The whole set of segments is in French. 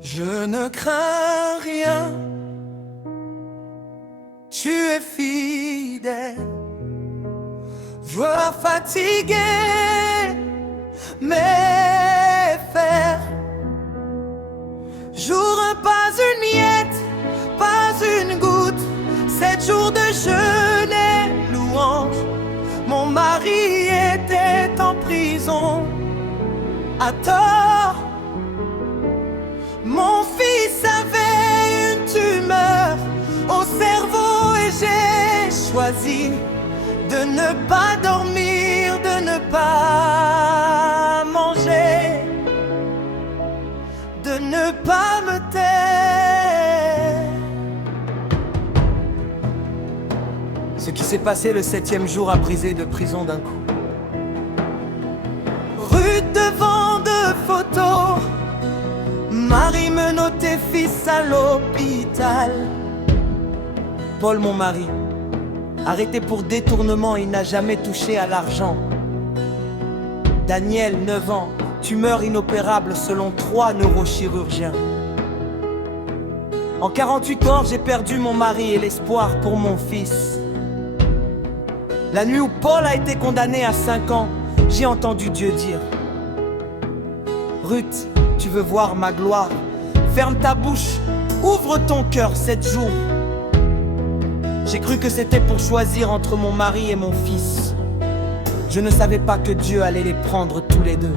Je ne crains rien, tu es fidèle. Vois fatigué mes fers. Jour pas une miette, pas une goutte. 7 jours de jeûne et louange. Mon mari était en prison à tort. Mon fils avait une tumeur au cerveau et j'ai choisi de ne pas dormir, de ne pas manger, de ne pas me taire. Ce qui s'est passé le 7e jour a brisé de prison d'un coup. Rue devant de photos, Marie menotté, fils à l'hôpital. Paul, mon mari, arrêté pour détournement, il n'a jamais touché à l'argent. Daniel, 9 ans, tumeur inopérable selon 3 neurochirurgiens. En 48 heures, j'ai perdu mon mari et l'espoir pour mon fils. La nuit où Paul a été condamné à 5 ans, j'ai entendu Dieu dire: Ruth, tu veux voir ma gloire? Ferme ta bouche, ouvre ton cœur 7 jours. J'ai cru que c'était pour choisir entre mon mari et mon fils. Je ne savais pas que Dieu allait les prendre tous les deux.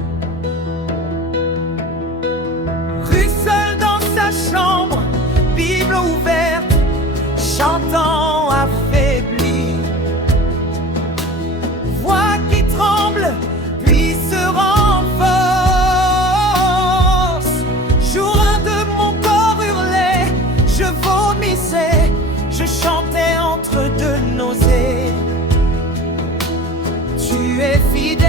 Ruth seule dans sa chambre, Bible ouverte, chantant affaibli. Voix qui tremble, puis se renforce. Jour 1 de mon corps hurlait, je vomissais, je chantais entre 2 nausées. Tu es fidèle,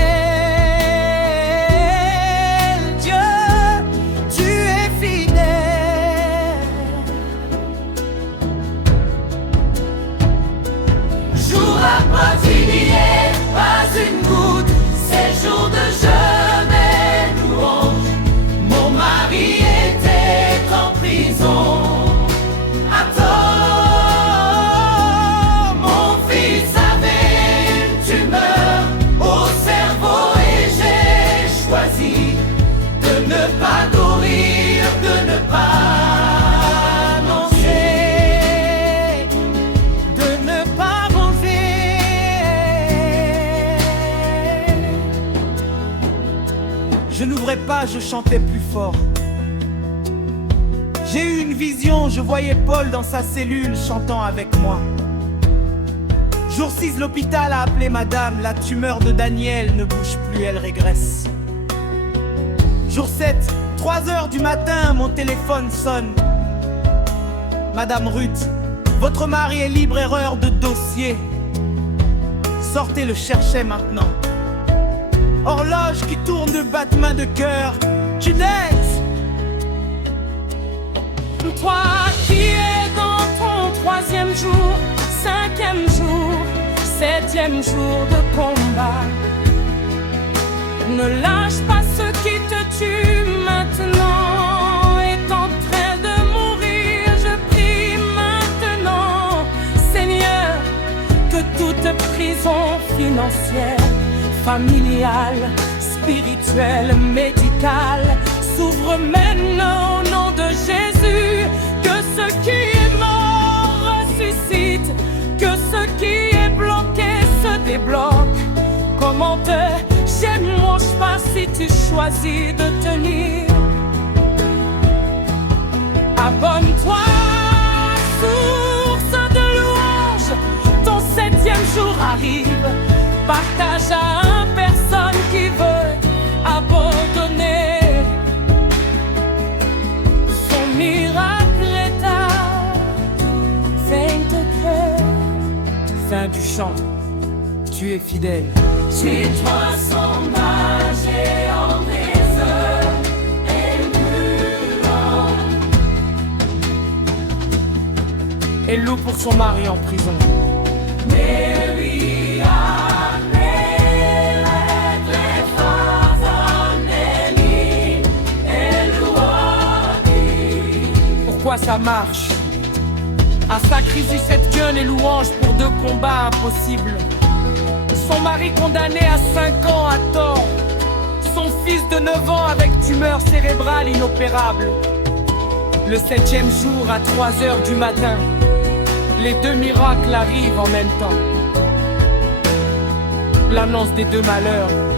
Dieu, tu es fidèle. Jour après fini, pas une goutte, 7 jours de jeûne et louange. Mon mari était en prison à tort. Mon fils avait une tumeur au cerveau et j'ai choisi de ne pas courir, de ne pas manger, de ne pas manger. Je n'ouvrais pas, je chantais plus fort. J'ai eu une vision, je voyais Paul dans sa cellule chantant avec moi. Jour 6, l'hôpital a appelé madame, la tumeur de Daniel ne bouge plus, elle régresse. Jour 7, 3 heures du matin, mon téléphone sonne. Madame Ruth, votre mari est libre, erreur de dossier. Sortez le chercher maintenant. Horloge qui tourne de battement de cœur. Juliette, Toi qui es dans ton 3e jour, 5e jour, 7e jour de combat, ne lâche pas ce qui te tue maintenant. Est en train de mourir, je prie maintenant, Seigneur, que toute prison financière, familiale, spirituelle, médicale s'ouvre maintenant au nom de Jésus. Que ce qui est mort ressuscite, que ce qui est bloqué se débloque. Comment te j'aime pas si tu choisis de tenir. Abonne-toi, source de louange, ton 7e jour arrive. Partage à une personne qui veut abandonner. Son miracle est à fin de cœur. Fin du chant, tu es fidèle. Chez toi son âge est en réserve et brûlant. Et loue pour son mari en prison. Mary a appelé les femmes et louange. fois ça marche. À sacrifier cette gueule et louange pour 2 combats impossibles. Son mari condamné à 5 ans à tort. Son fils de 9 ans avec tumeur cérébrale inopérable. Le 7e jour à 3h du matin, les 2 miracles arrivent en même temps. L'annonce des 2 malheurs